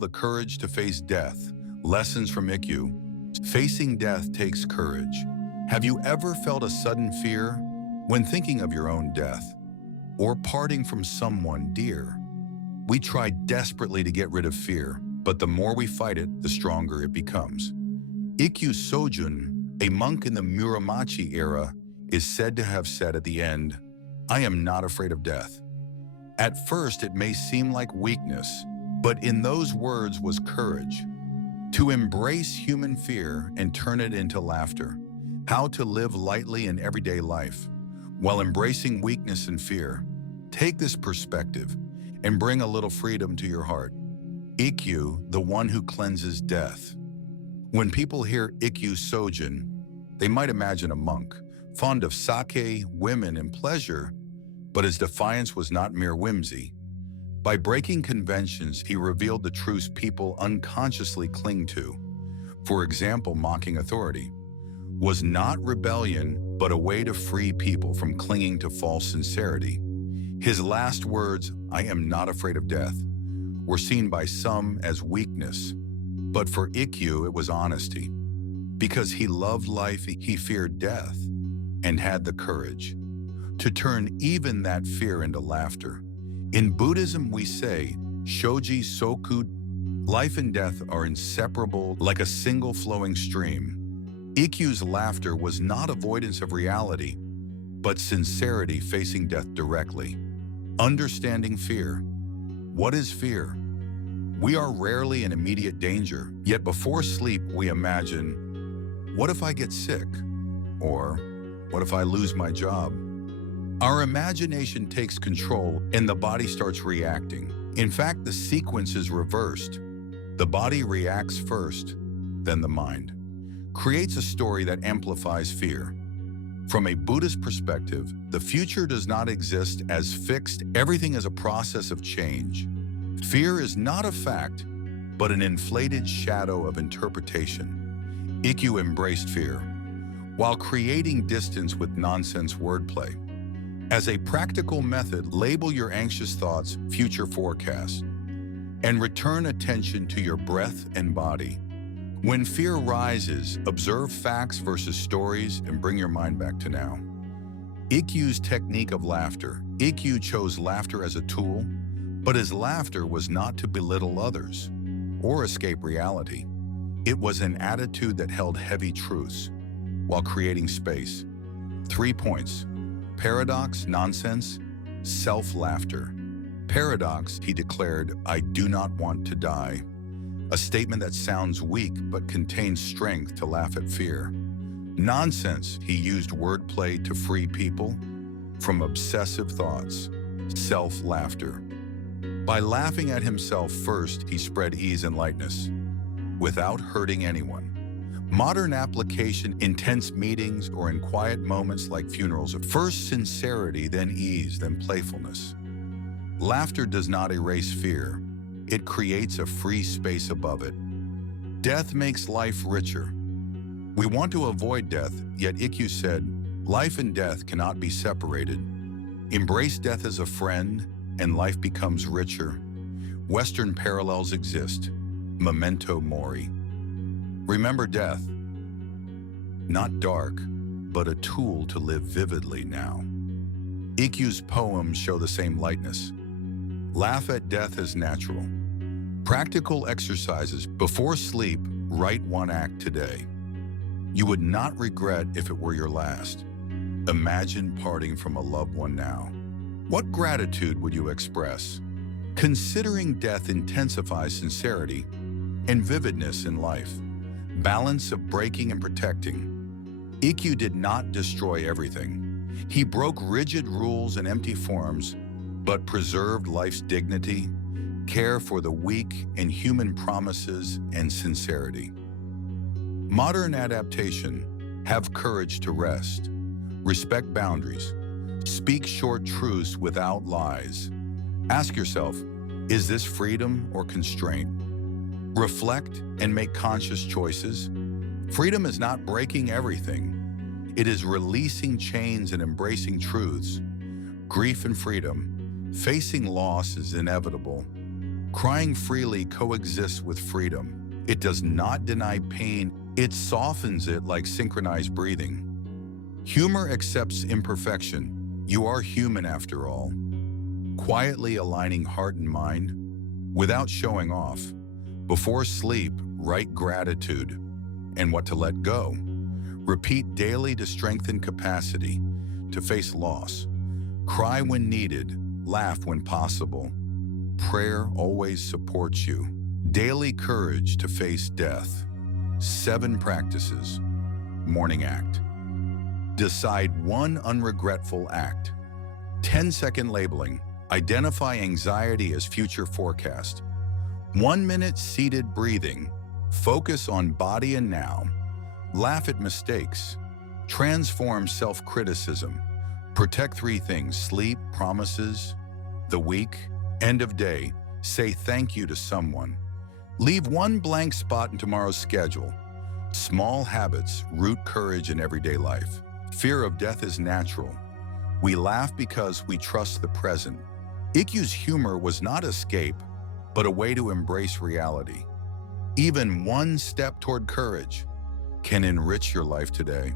The courage to face death. Lessons from Ikkyu. Facing death takes courage. Have you ever felt a sudden fear when thinking of your own death or parting from someone dear? We try desperately to get rid of fear, but the more we fight it, the stronger it becomes. Ikkyu Sojun, a monk in the Muromachi era, is said to have said at the end, "I am not afraid of death." At first, it may seem like weakness, but in those words was courage. To embrace human fear and turn it into laughter. How to live lightly in everyday life while embracing weakness and fear. Take this perspective and bring a little freedom to your heart. Ikkyu, the one who cleanses death. When people hear Ikkyu Sojun, they might imagine a monk, fond of sake, women, and pleasure, but his defiance was not mere whimsy. By breaking conventions, he revealed the truths people unconsciously cling to. For example, mocking authority was not rebellion, but a way to free people from clinging to false sincerity. His last words, "I am not afraid of death," were seen by some as weakness, but for Ikkyu it was honesty. Because he loved life, he feared death, and had the courage to turn even that fear into laughter. In Buddhism, we say, shoji soku, life and death are inseparable like a single flowing stream. Ikkyu's laughter was not avoidance of reality, but sincerity facing death directly. Understanding fear. What is fear? We are rarely in immediate danger, yet before sleep we imagine, what if I get sick? Or, what if I lose my job? Our imagination takes control and the body starts reacting. In fact, the sequence is reversed. The body reacts first, then the mind creates a story that amplifies fear. From a Buddhist perspective, the future does not exist as fixed. Everything is a process of change. Fear is not a fact, but an inflated shadow of interpretation. Ikkyu embraced fear, while creating distance with nonsense wordplay. As a practical method, label your anxious thoughts, future forecasts, and return attention to your breath and body. When fear rises, observe facts versus stories and bring your mind back to now. Ikkyu's technique of laughter. Ikkyu chose laughter as a tool, but his laughter was not to belittle others or escape reality. It was an attitude that held heavy truths while creating space. 3 points. Paradox, nonsense, self-laughter. Paradox, he declared, "I do not want to die." A statement that sounds weak but contains strength to laugh at fear. Nonsense, he used wordplay to free people from obsessive thoughts. Self-laughter. By laughing at himself first, he spread ease and lightness without hurting anyone. Modern application, intense meetings, or in quiet moments like funerals. First sincerity, then ease, then playfulness. Laughter does not erase fear. It creates a free space above it. Death makes life richer. We want to avoid death, yet Ikkyu said, life and death cannot be separated. Embrace death as a friend, and life becomes richer. Western parallels exist. Memento Mori. Remember death, not dark, but a tool to live vividly now. Ikkyu's poems show the same lightness. Laugh at death as natural. Practical exercises. Before sleep, write one act today you would not regret if it were your last. Imagine parting from a loved one now. What gratitude would you express? Considering death intensifies sincerity and vividness in life. Balance of breaking and protecting. Ikkyu did not destroy everything. He broke rigid rules and empty forms, but preserved life's dignity, care for the weak, and human promises and sincerity. Modern adaptation. Have courage to rest. Respect boundaries. Speak short truths without lies. Ask yourself, is this freedom or constraint? Reflect and make conscious choices. Freedom is not breaking everything. It is releasing chains and embracing truths. Grief and freedom. Facing loss is inevitable. Crying freely coexists with freedom. It does not deny pain, it softens it like synchronized breathing. Humor accepts imperfection. You are human after all. Quietly aligning heart and mind, without showing off. Before sleep, write gratitude and what to let go. Repeat daily to strengthen capacity, to face loss. Cry when needed, laugh when possible. Prayer always supports you. Daily courage to face death. 7 practices. Morning act. Decide one unregretful act. 10-second labeling. Identify anxiety as future forecast. 1 minute seated breathing. Focus on body and now. Laugh at mistakes. Transform self-criticism. Protect 3 things: sleep, promises, the week, end of day. Say thank you to someone. Leave 1 blank spot in tomorrow's schedule. Small habits root courage in everyday life. Fear of death is natural. We laugh because we trust the present. Ikkyu's humor was not escape, but a way to embrace reality. Even 1 step toward courage can enrich your life today.